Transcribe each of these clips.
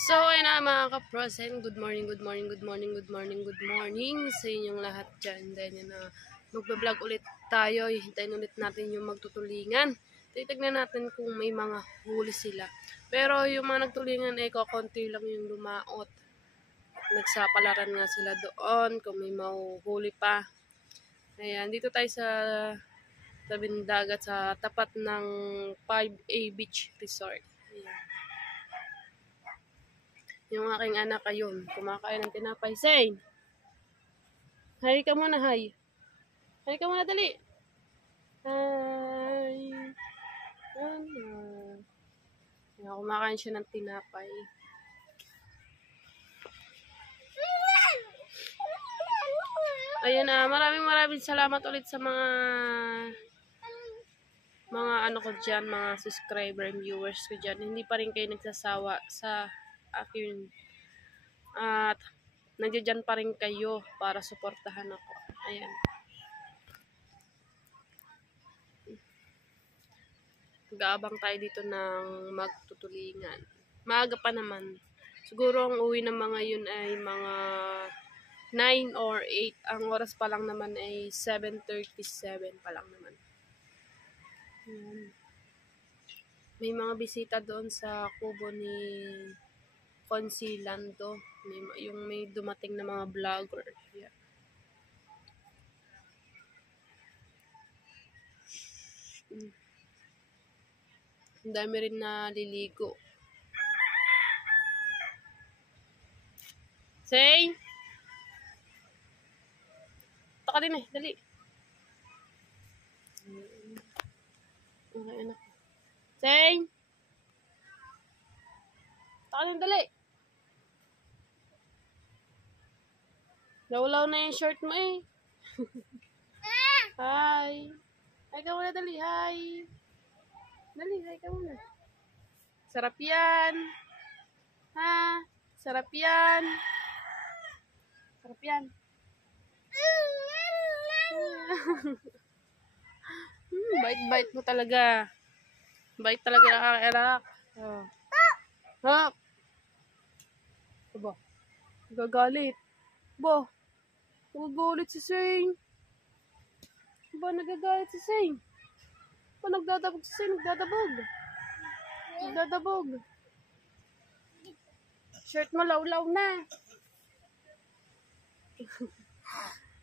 So, ayun na mga kaprosen, good morning sa inyong lahat dyan. Dahil yun na magbablog ulit tayo, hintayin ulit natin yung magtutulingan. Titignan natin kung may mga huli sila. Pero yung mga nagtulingan ay kakonti lang yung lumaot. Nagsapalaran nga sila doon kung may mahuhuli pa. Ayan, dito tayo sa tabing dagat sa tapat ng 5A Beach Resort. Ayan. Yung aking anak ayun, kumakain ng tinapay. Zane! Hi ka muna, hi. Hi ka muna, dali. Hi. Ayan, kumakain siya ng tinapay. Ayan na, maraming salamat ulit sa mga ano ko dyan, mga subscriber and viewers ko dyan. Hindi pa rin kayo nagsasawa sa akin. At nandiyan pa rin kayo para suportahan ako. Ayan. Gaabang tayo dito ng magtutulingan. Maaga pa naman. Siguro ang uwi ng mga yun ay mga 9 or 8. Ang oras pa lang naman ay 7:37 pa lang naman. Ayan. May mga bisita doon sa kubo ni Consilando. Yung may dumating na mga vlogger. Yeah. Ang dami rin na liligo. Say! Ito ka din eh, dali. Okay, anak. Say! Ito ka din, dali. Lawlaw na yung shirt mo eh. Hi! Hi ka muna, dali. Hi! Dali, hi ka muna. Sarap yan. Ha? Sarap yan. Sarap yan. Bait-bait mo talaga. Bait talaga nakaka-erak. Oh. Ha? Aba. Gagalit. Ba? Nagagalit si Sing. Ba, nagagalit si Sing? Ba, nagdadabog si Sing? Nagdadabog. Nagdadabog. Shirt mo lawlaw na.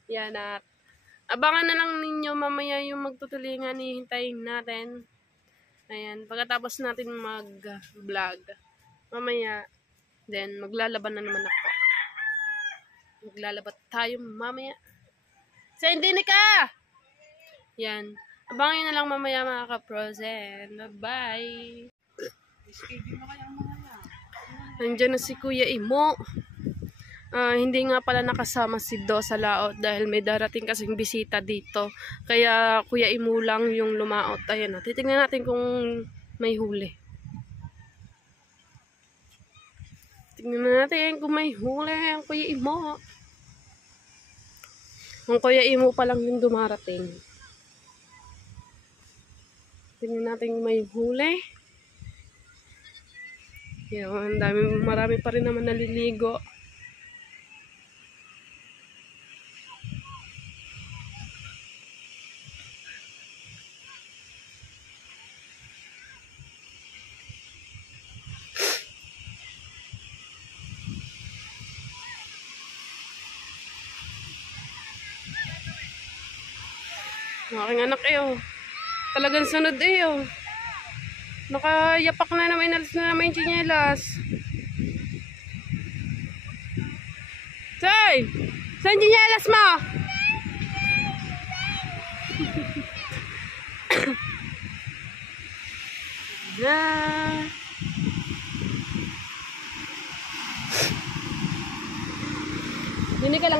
Yan at abangan na lang ninyo mamaya yung magtutulingan, hihintayin natin. Ayan, pagkatapos natin mag-vlog, mamaya, then maglalaban na naman ako. Maglalaban tayo mamaya. Sa hindi ni ka! Yan, abangan nyo na lang mamaya mga kaprosen. Bye! Nandiyan na si Kuya Imo. Hindi nga pala nakasama si Do sa laot dahil may darating kasing bisita dito. Kaya Kuya Imo lang yung lumaot. Ayan, titignan natin kung may huli. Tignan natin kung may huli ang Kuya Imo. Ang Kuya Imo pa lang yung dumarating. Tignan natin kung may huli. Yan, marami pa rin naman naliligo. Aking anak eh, oh. Talagang sunod eh, oh. Nakayapak na naman, inalis na naman yung tsinelas. Say! Saan tsinelas mo?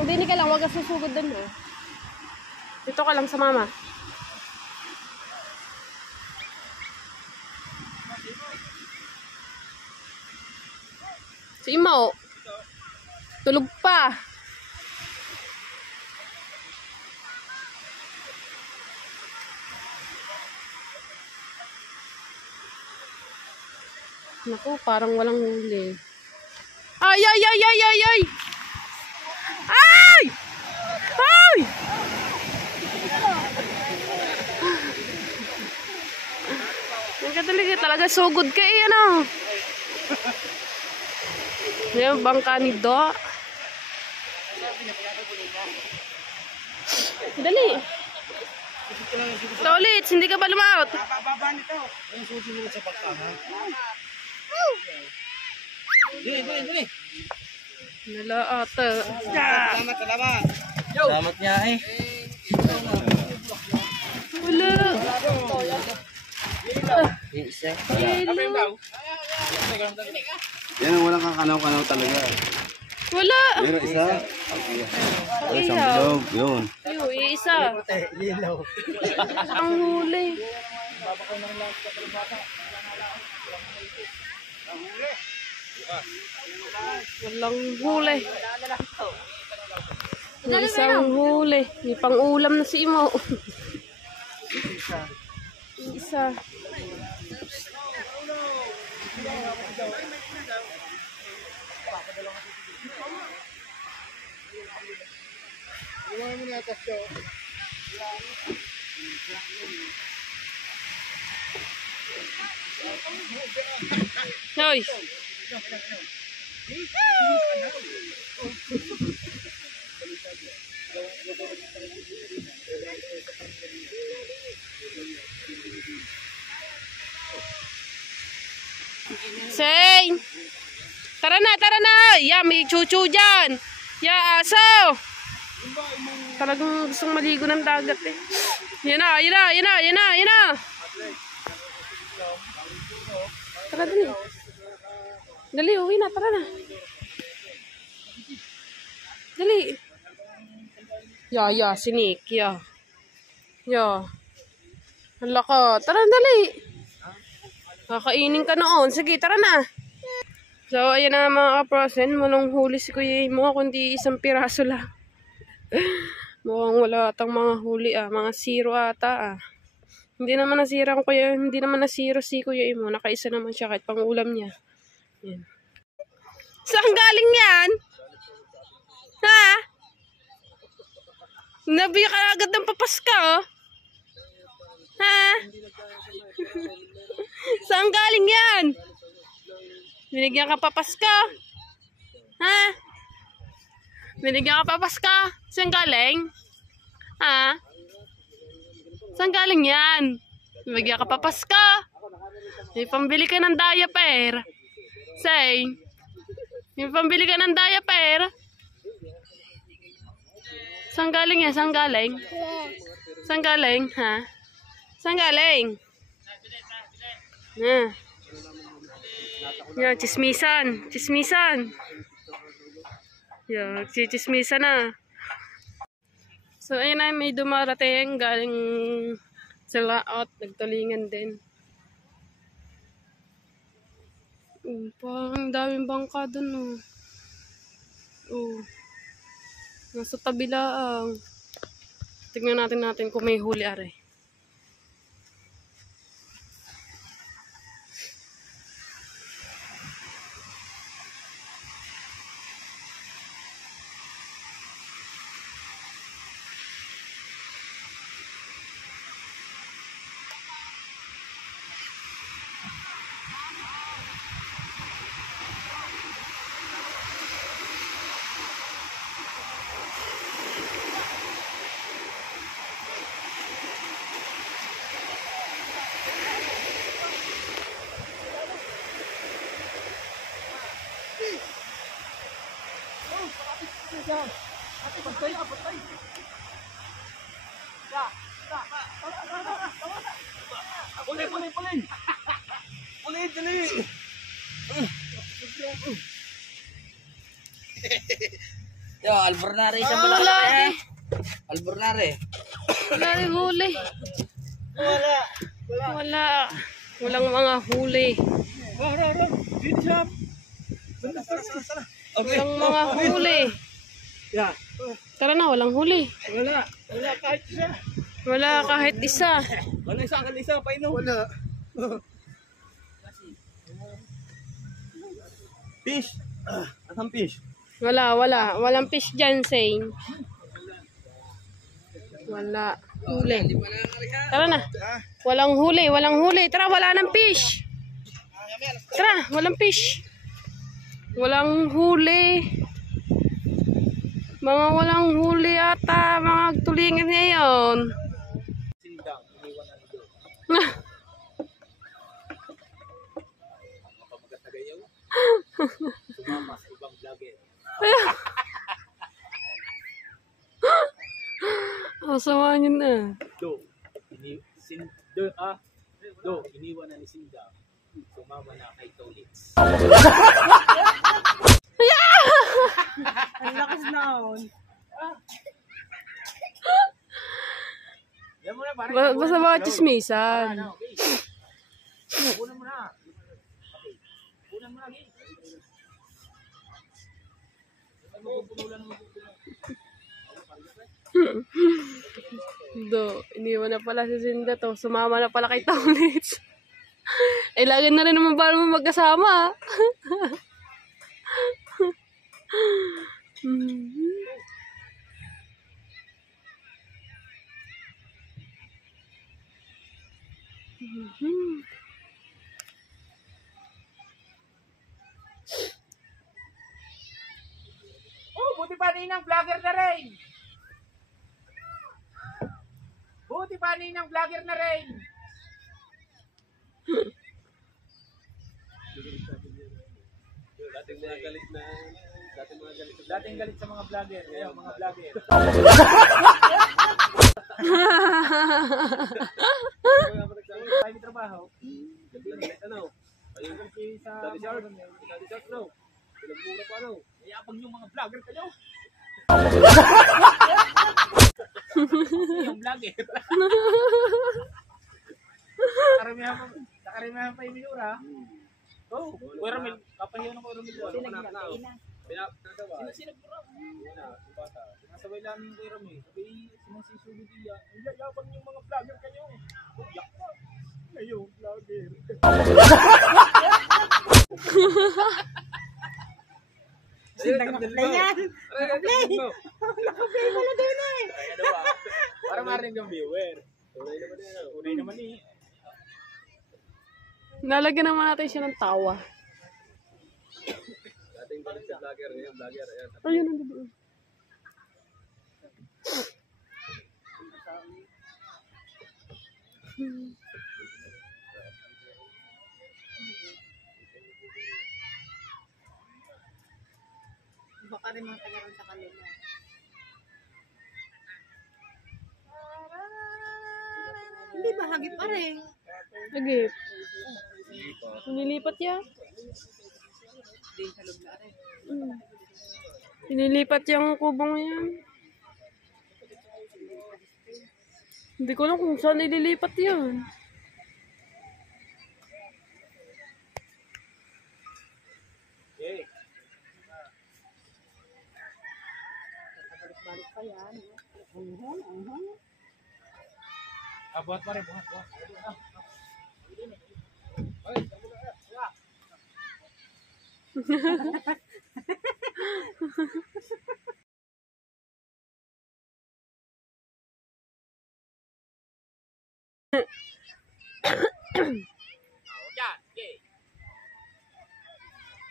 Dini ka lang, wag ka susugod din eh. Dito ka lang sa mama. Si Imo, tulog pa. Naku, parang walang huli. Ay, ay, ay, ay, ay, ay! Ay! Ay! Ang kadali talaga sugod ka eh, ano? Yan, bangka ni Do. Dali. Ito ulit, hindi ka ba lumaot? Bababa nito. Yung susunod sa bangka, ha? Dili. Nala ata. Salamat. Salamat niya eh. Wala. Isa. Yan ang walang kakanaw-kanaw talaga. Wala. Meron isa. Wala isang bilog. Yun. Yung isa. Ang huli. Walang huli. Yung isang huli. May pang-ulam na si Imo. Yung isa. Hoy. Say. Tara na. Ya, may chuchu dyan. Ya, aso. Talagang gustong maligo ng dagat eh. Yan na. Tara dali. Dali, uwi na. Tara na. Dali. Ya, sinik. Ya. Hala ka. Tara, dali. Kakainin ka noon. Sige, tara na. So, ayan na mga kaprosen. Walang huli si Kuya Imo, kundi isang piraso lang. Mukhang wala atang mga huli mga zero ata Hindi naman nasiro si Kuya Imo. Nakaisa naman siya kahit pang ulam niya. Yan. Saan galing yan? Ha? Nabiya ka agad ng papaska Ha? Saan galing yan? Binigyan ka papaska? Ha? Binigyan ka papaska? Saan galing? Ha? Saan galing yan? Binigyan ka papaska? May pambili ka ng diaper? Say, may pambili ka ng diaper? Saan galing yan? Saan galing? Saan galing? Ha? Saan galing? Yan, chismisan. Yan, chismisan na. So, ayun na, may dumarating galing sila out, nagtulingan din. Parang daming bangka dun nasa tabi lang. Tignan natin kung may huli are. Pulin, dali. Yo, Albornare sa balay. Albornare. Wala rin huli. Walang mga huli. Walang mga huli. Tara na, walang huli. Wala kahit isa. Wala kahit isa. Wala isa, painom. Wala. Fish. Asang fish? Walang fish dyan, Zane. Wala. Huli. Tara na. Walang huli. Tara, wala ng fish. Tara, walang fish. Walang huli. Mga walang huli ata, mga tulingan ngayon. Sumama sa ibang vlogger. Asawa niyo na. Iniwan na ni Sinda. Sumama na kay Tolitz. Ang lakas noon. Yan mo na, pare. Basta mga chismisan. Una mo na. Una mo na, Gay. Ay, mapupunulan mo. Iniwan na pala si Sinda to. Sumama na pala kay Taulits. Eh, lagi na rin naman ba naman magkasama? Oh, buti pa rin ang vlogger na rin. Buti pa rin ang vlogger na rin. Dating galit sa mga vlogger. Ngayon, mga vlogger. Tayo may trabaho. Ano? Ayun lang sa Daddy Shark. Daddy Shark, no? Pinagmura pa, no? Mayapang yung mga vlogger kayo. Yung vlogger. Nakaramihan pa yung minura. Oh, Kuya Ramil. Kapahiyo ng Kuya Ramil. Sinagpura. Sinasabay lang yung Kuya Ramil. Sabi, sinasisulit iya. Ang yayapang yung mga vlogger kayo. Yak pa. Ngayon, vlogger. Sindang nakaplay yan. Nakaplay. Nakaplay mo na din eh. Para marinig ang viewer. Unay naman eh. Nalagyan naman natin siya ng tawa. Dating galit sa vlogger, ngayon vlogger. Ayun, nandoon. Baka rin mga taga sa kanila. Hindi ba? Hagip pa rin. Agip. Nilipat yan. Hindi sa loob na rin. Inilipat yung kubong yan. Hindi ko alam kung saan nililipat yan. Okay. Balik pa yan. Buhat pa rin, buhat.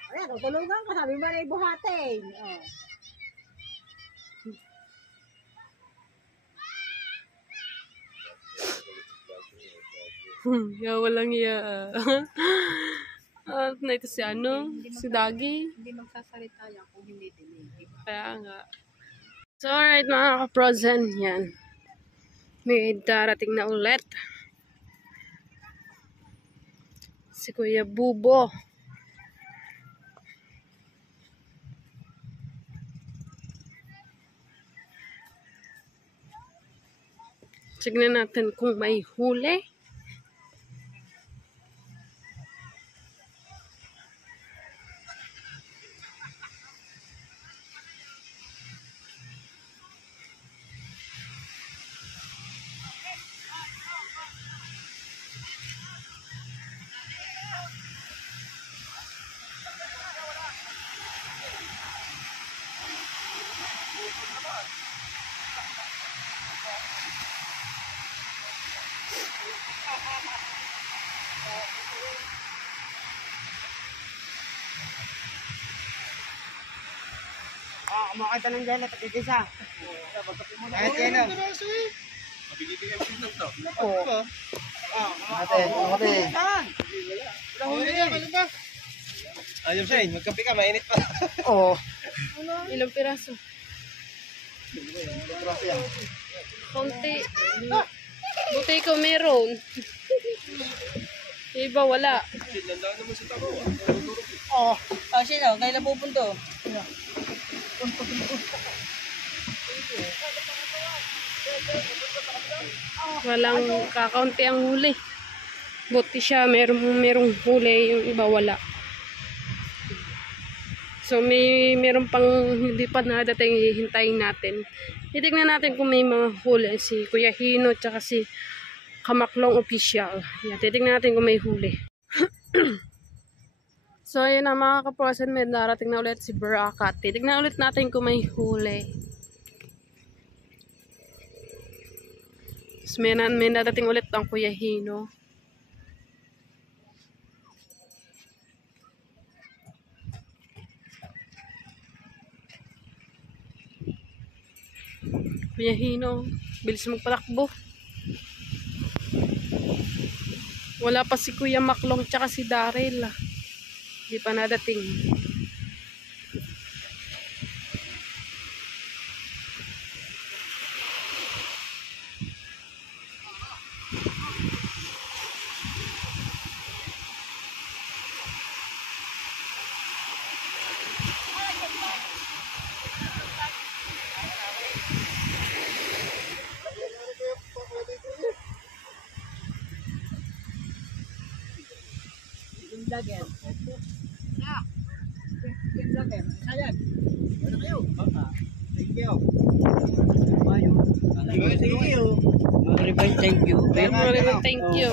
Ayan, tutulungan ka. Sabi ba na ibuhatin? Oh. Walang iya. At na ito si ano? Si Dagi. Hindi magsasalita yan kung hindi dinig. Kaya nga. So alright mga ka-prozen, yan. May darating na ulit. Si Kuya Bubo. Tignan natin kung may huli. Kumakita ng gala, tagkikisa. Kahit yan o. Oo. Ate. Ayun siya, magkape ka, mainit pa. Oo. Ilang piraso? Konti. Buti ikaw meron. Iba wala. Landaan naman sa tao. Oo. Kasi na, kailan pupunto? Walang kakaunti ang huli. Buti siya, merong huli, yung iba wala. So meron pang hindi pa nadating, hihintayin natin. Titignan natin kung may mga huli si Kuya Hino tsaka si Kamaklong Official. Yan, titignan natin kung may huli. So ayun na mga kaprosen, may darating na ulit si Barakat. Titignan ulit natin kung may huli. So, may nadating ulit ang Kuya Hino. Kuya Hino, bilis magpalakbo. Wala pa si Kuya Maklong tsaka si Daryl. Hindi pa nadating. Vlogger. Vlogger. Sayag. Ano kayo? Thank you. Mayo. Thank you. Thank you. Thank you.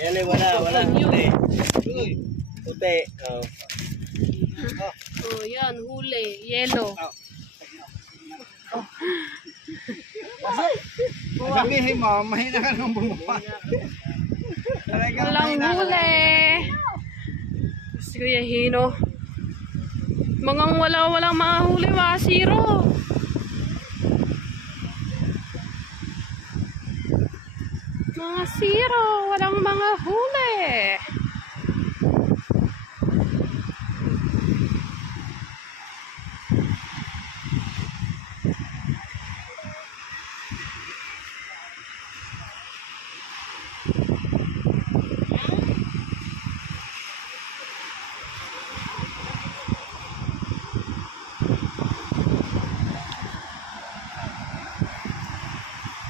Ayan eh, wala. Puti. Puti. Oh, yan, huli. Yellow. Sabihin mo, mahina ka nang bumuha. Walang huli. Si Kuya Hino. Walang mga huli, mga zero. Mga zero, walang mga huli.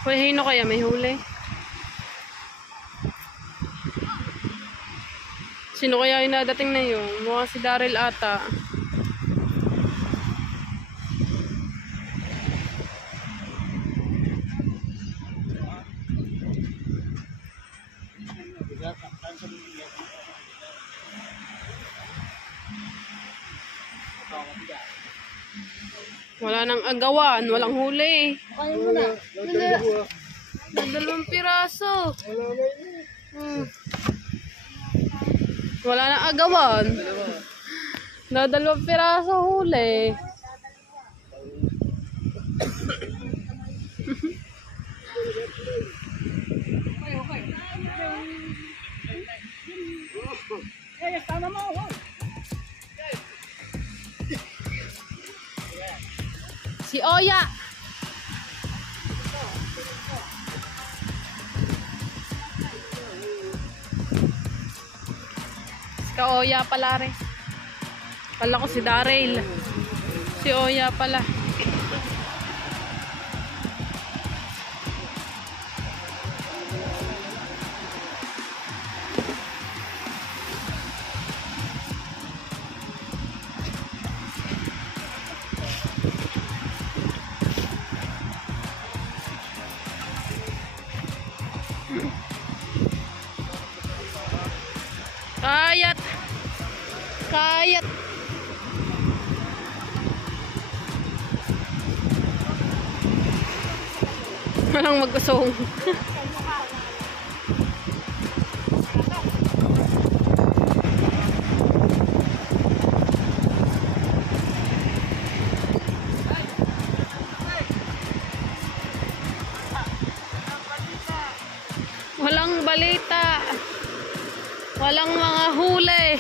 Kuya Hino kaya may huli? Sino kaya yung nadating na yun? Mukha si Daryl ata. Wala nang agawan, walang huli. Kain mo na. Dalawang piraso. Wala nang agawan. Dalawang piraso huli. Si Oya. Si Oya pala rin. Pala ko si Daryl. Si Oya pala. Kayat. Kayat. Walang mag-usong. Walang mga huli.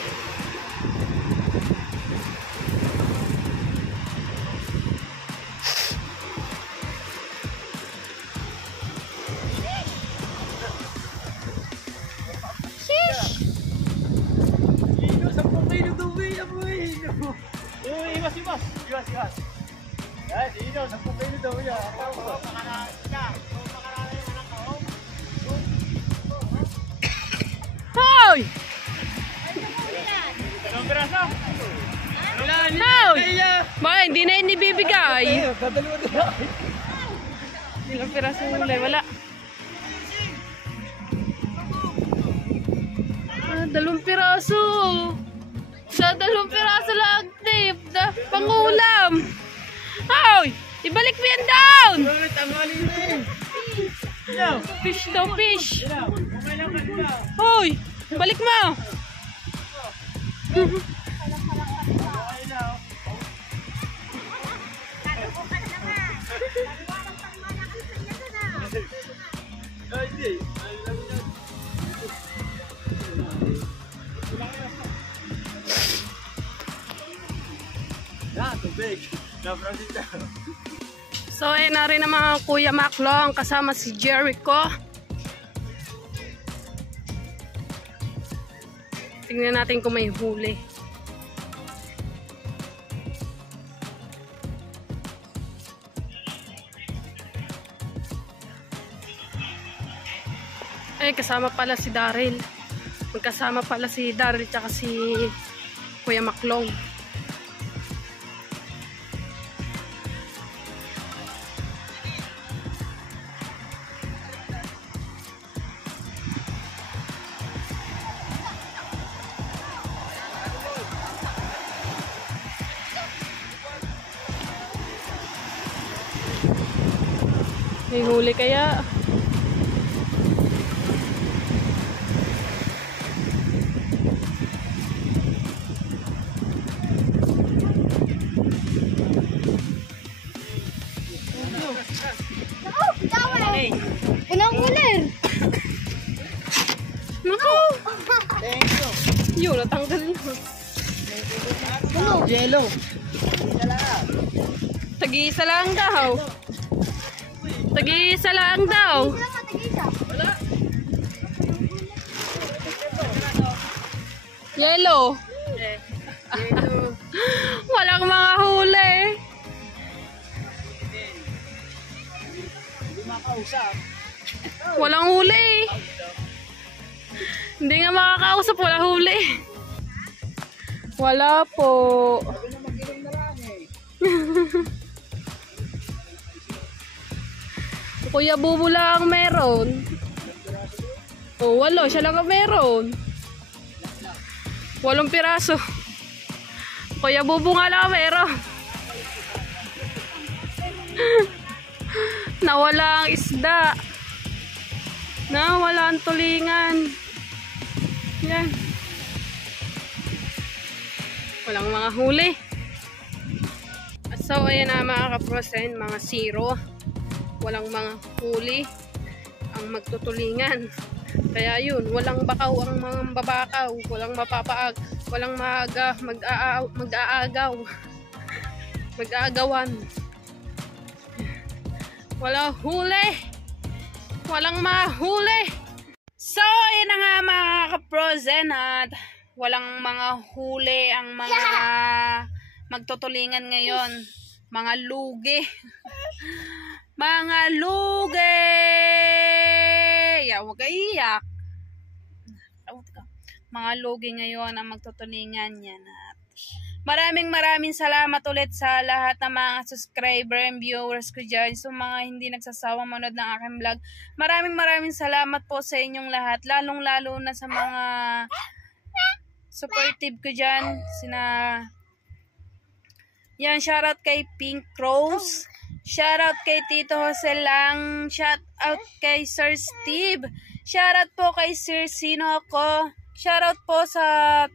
Hoy! Hoy! Bakit hindi na inibibigay? Ilang piraso huli? Wala. Dalawang piraso. Dalawang piraso lang, Dave. Pangulam. Hoy! Ibalik mo yan down! Fish daw, fish. Hoy! Balik mo! So, ayun na rin ang mga Kuya Maklong kasama si Jericho. Tingnan natin kung may huli. Ay, kasama pala si Daryl. Magkasama pala si Daryl tsaka si Kuya Maklong. May huli kaya? Unang ulir. Naku! Yun, natanggal na. Jello. Tag-iisa lang daw. Tag-iisa lang daw. Yellow. Walang mga huli. Walang huli. Hindi nga makakausap, walang huli. Wala po. Kuya Bubu lang meron. Oh, walo. Siya lang ang meron. 8 piraso. Kuya Bubu nga lang meron. Nawala ang isda. Nawala ang tulingan. Yan. Walang mga huli. So, ayan na mga kaprosen, mga 0. Walang mga huli ang magtutulingan. Kaya yun, walang bakaw ang mga babakaw, walang mapapaag, walang mag-aagaw, mag-aagawan. Walang huli. Walang mga huli. So, yun na nga mga kaprosen at walang mga huli ang mga magtutulingan ngayon. Mga lugi. Mga lugi! Huwag ka iyak. Mga lugi ngayon ang magtutulingan yan. Maraming salamat ulit sa lahat ng mga subscriber and viewers ko dyan. So mga hindi nagsasawang manood ng aking vlog. Maraming salamat po sa inyong lahat. Lalong-lalo na sa mga supportive ko dyan. Yan, shoutout kay Pink Rose. Shoutout kay Tito Jose Lang. Shoutout kay Sir Steve. Shoutout po kay Sir Sino ako. Shoutout po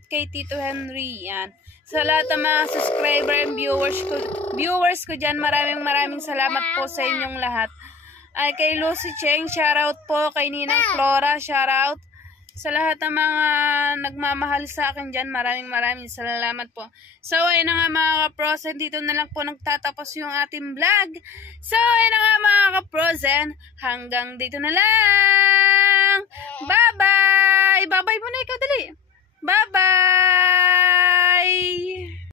kay Tito Henry. Yan. Sa lahat ng mga subscriber and viewers ko dyan, maraming salamat po sa inyong lahat. Ay kay Lucy Cheng, shoutout po kay Ninang Flora, shoutout. Sa lahat ng mga nagmamahal sa akin dyan, maraming salamat po. So, ayun na nga mga kaprosen, dito na lang po nagtatapos yung ating vlog. So, ayun na nga mga kaprosen, hanggang dito na lang. Bye-bye! Bye-bye muna ikaw, dali. Bye-bye!